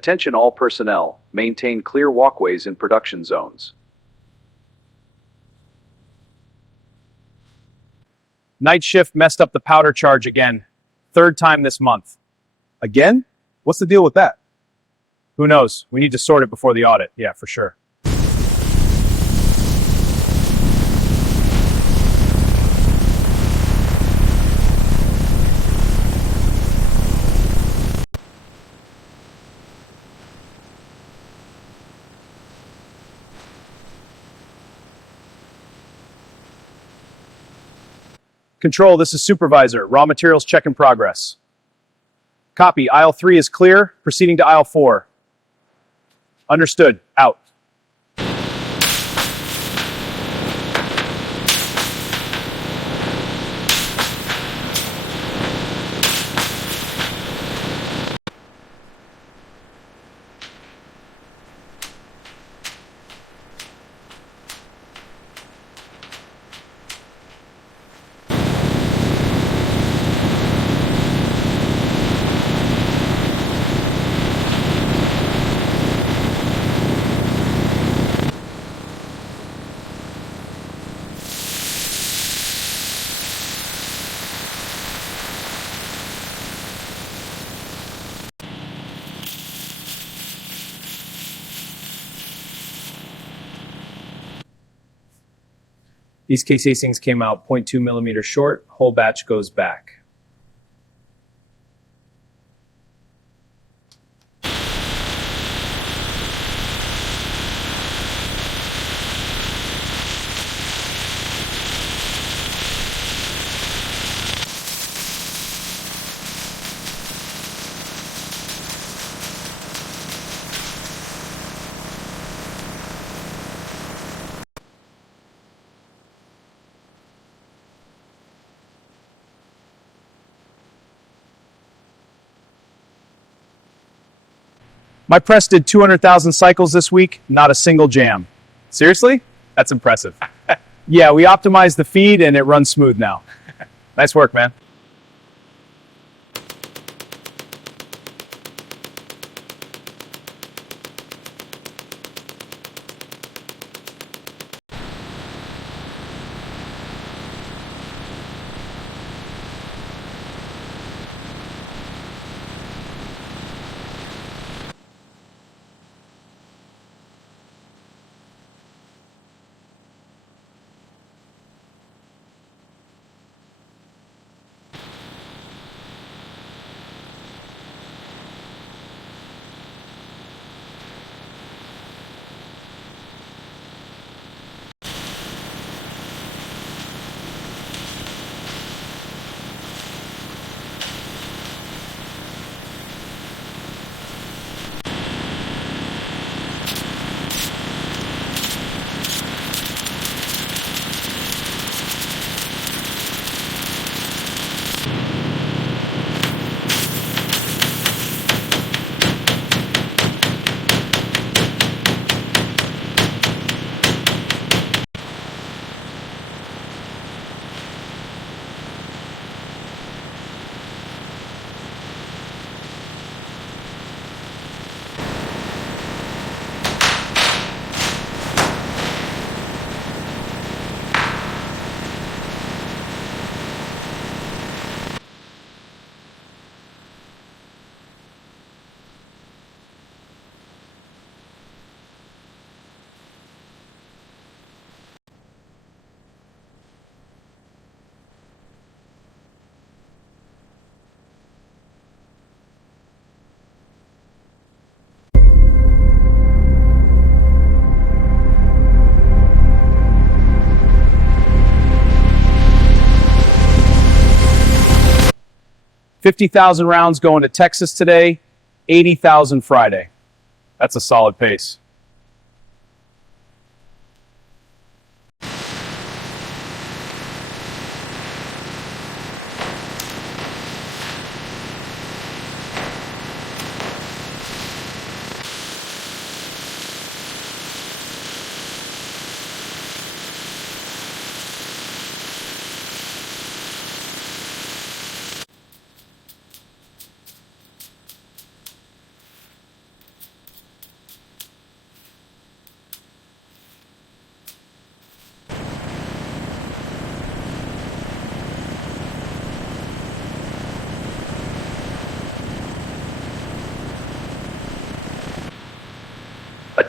Attention all personnel, maintain clear walkways in production zones. Night shift messed up the powder charge again. Third time this month. Again? What's the deal with that? Who knows? We need to sort it before the audit. Yeah, for sure. Control, this is Supervisor. Raw materials check in progress. Copy, aisle 3 is clear. Proceeding to aisle 4. Understood. Out. These case casings came out 0.2 millimeters short. Whole batch goes back. My press did 200,000 cycles this week, not a single jam. Seriously? That's impressive. Yeah, we optimized the feed and it runs smooth now. Nice work, man. $50,000 rounds going to Texas today, 80,000 Friday. That's a solid pace.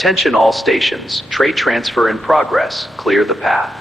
Attention all stations, tray transfer in progress, clear the path.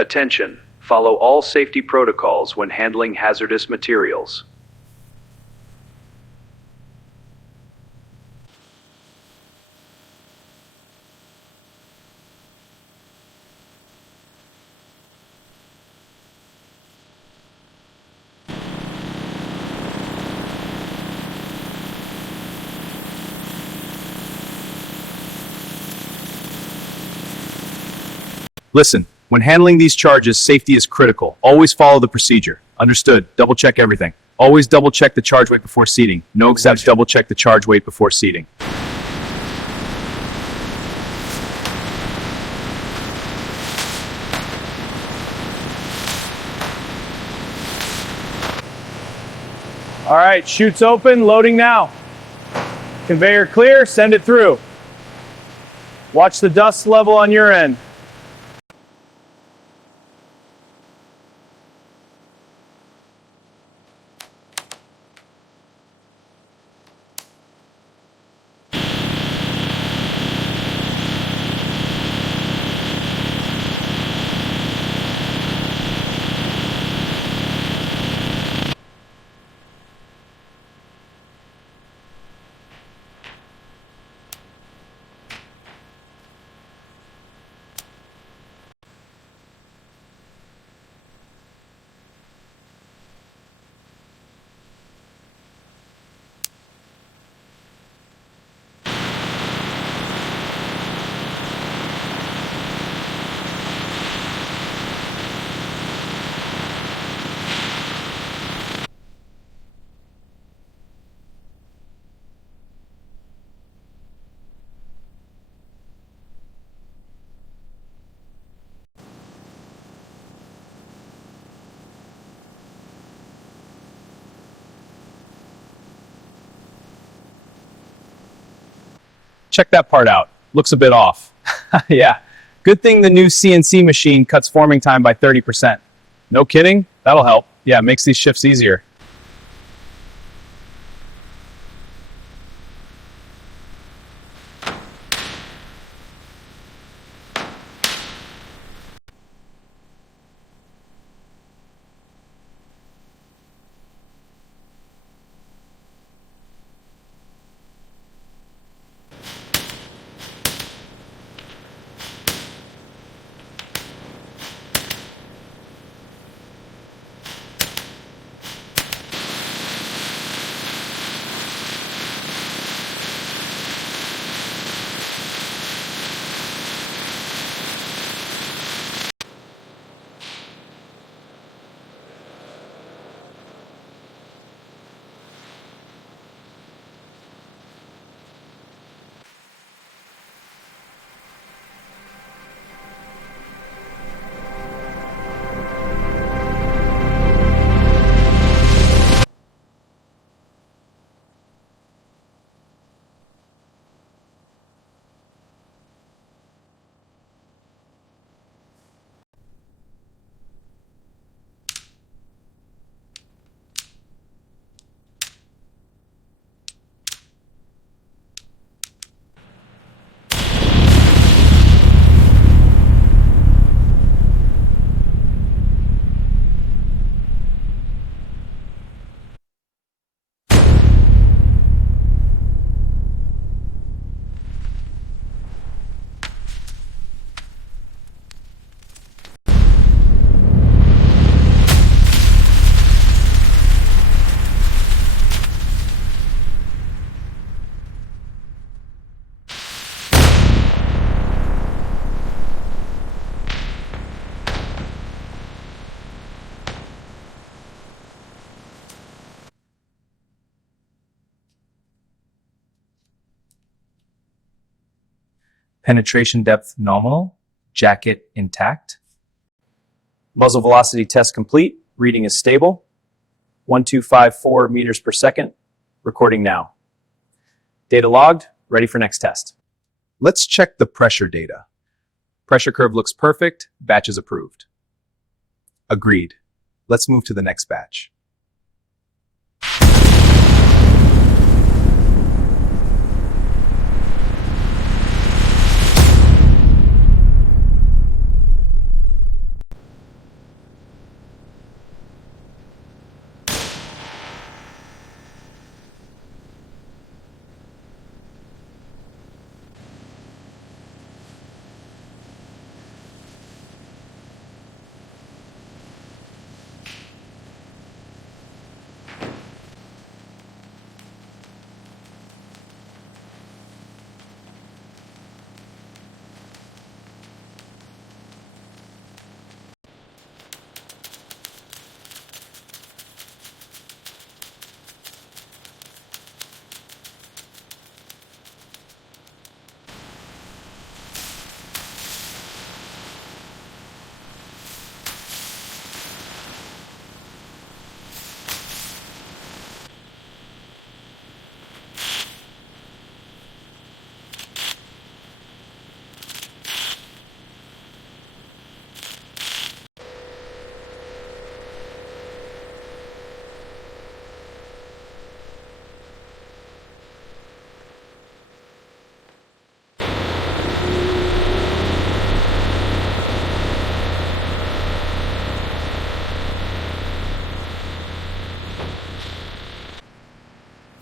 Attention, follow all safety protocols when handling hazardous materials. Listen, when handling these charges, safety is critical. Always follow the procedure. Understood. Double check everything. Always double check the charge weight before seating. No exceptions. Double check the charge weight before seating. All right, chutes open, loading now. Conveyor clear, send it through. Watch the dust level on your end. Check that part out. Looks a bit off. Yeah. Good thing the new CNC machine cuts forming time by 30%. No kidding? That'll help. Yeah, it makes these shifts easier. Penetration depth nominal. Jacket intact. Muzzle velocity test complete. Reading is stable. 1254 meters per second. Recording now. Data logged. Ready for next test. Let's check the pressure data. Pressure curve looks perfect. Batch is approved. Agreed. Let's move to the next batch.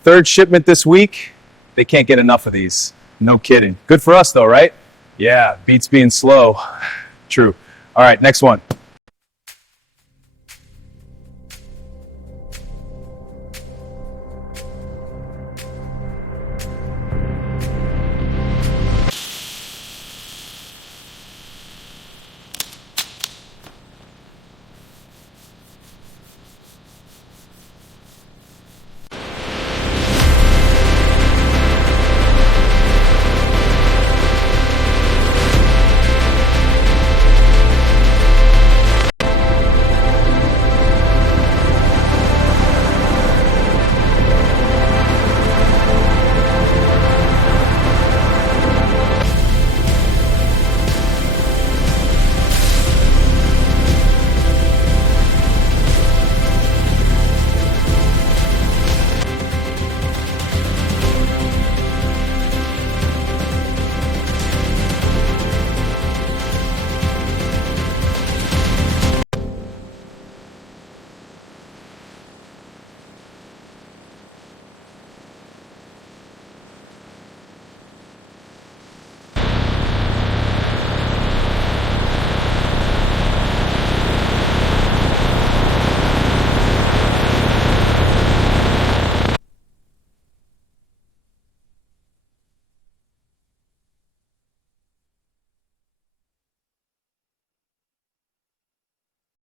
Third shipment this week. They can't get enough of these. No kidding. Good for us though, right? Yeah, beats being slow. True. All right, next one.